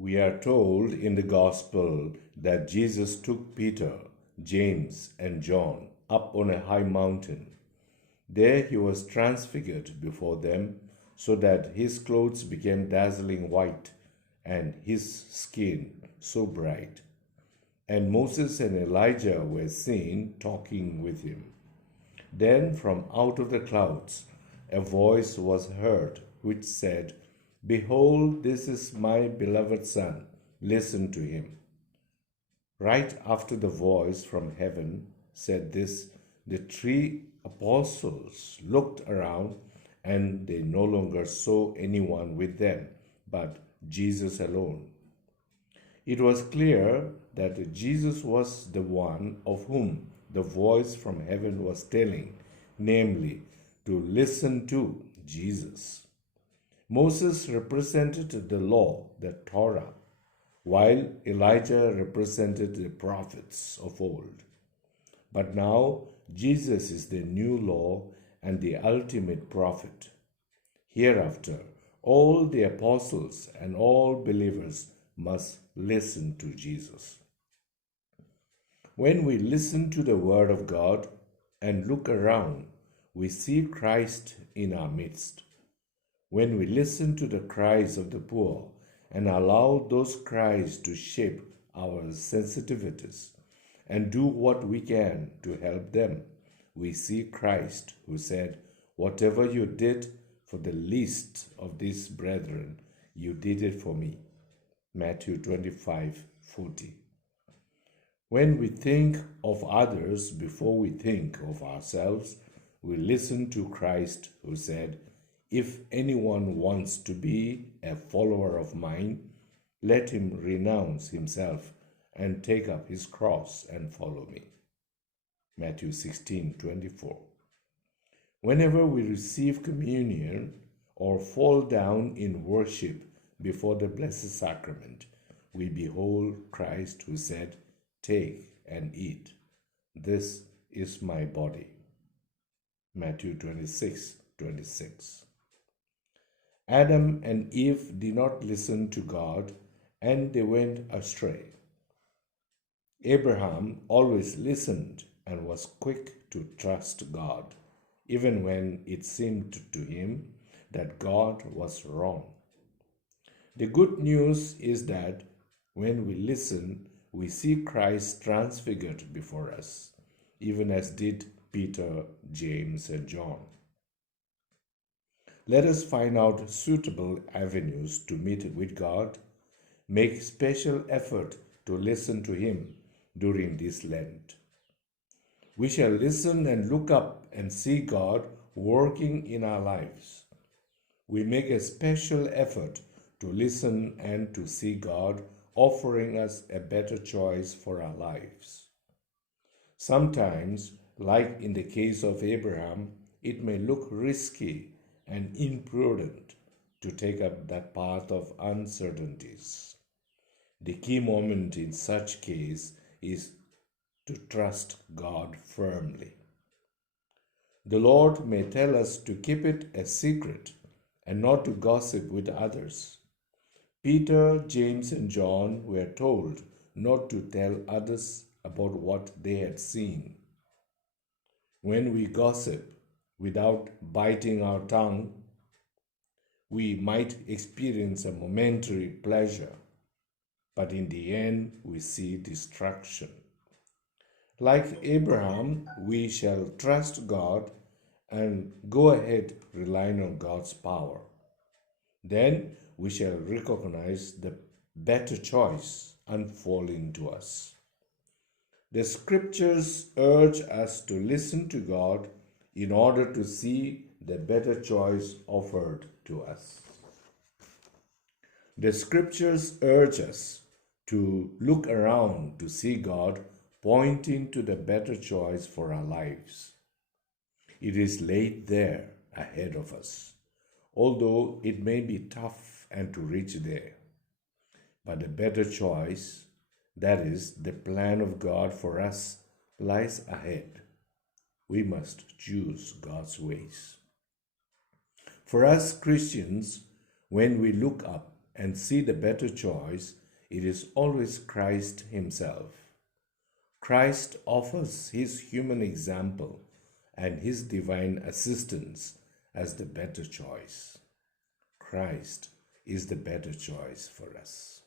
We are told in the Gospel that Jesus took Peter, James, and John up on a high mountain. There he was transfigured before them, so that his clothes became dazzling white, and his skin so bright. And Moses and Elijah were seen talking with him. Then from out of the clouds a voice was heard which said, "Behold, this is my beloved Son, listen to him." Right after the voice from heaven said this, the three apostles looked around, and they no longer saw anyone with them, but Jesus alone. It was clear that Jesus was the one of whom the voice from heaven was telling, namely, to listen to Jesus. Moses represented the law, the Torah, while Elijah represented the prophets of old. But now Jesus is the new law and the ultimate prophet. Hereafter, all the apostles and all believers must listen to Jesus. When we listen to the Word of God and look around, we see Christ in our midst. When we listen to the cries of the poor and allow those cries to shape our sensitivities and do what we can to help them, we see Christ who said, "Whatever you did for the least of these brethren, you did it for me." Matthew 25:40. When we think of others before we think of ourselves, we listen to Christ who said, "If anyone wants to be a follower of mine, let him renounce himself and take up his cross and follow me." Matthew 16:24. Whenever we receive communion or fall down in worship before the Blessed Sacrament, we behold Christ who said, "Take and eat. This is my body." Matthew 26:26. Adam and Eve did not listen to God, and they went astray. Abraham always listened and was quick to trust God, even when it seemed to him that God was wrong. The good news is that when we listen, we see Christ transfigured before us, even as did Peter, James, and John. Let us find out suitable avenues to meet with God, make special effort to listen to Him during this Lent. We shall listen and look up and see God working in our lives. We make a special effort to listen and to see God offering us a better choice for our lives. Sometimes, like in the case of Abraham, it may look risky and imprudent to take up that path of uncertainties. The key moment in such case is to trust God firmly. The Lord may tell us to keep it a secret and not to gossip with others. Peter, James, and John were told not to tell others about what they had seen. When we gossip without biting our tongue, we might experience a momentary pleasure, but in the end we see destruction. Like Abraham, we shall trust God and go ahead relying on God's power. Then we shall recognize the better choice unfolding to us. The scriptures urge us to listen to God in order to see the better choice offered to us. The scriptures urge us to look around to see God pointing to the better choice for our lives. It is laid there ahead of us, although it may be tough and to reach there. But the better choice, that is, the plan of God for us, lies ahead. We must choose God's ways. For us Christians, when we look up and see the better choice, it is always Christ Himself. Christ offers His human example and His divine assistance as the better choice. Christ is the better choice for us.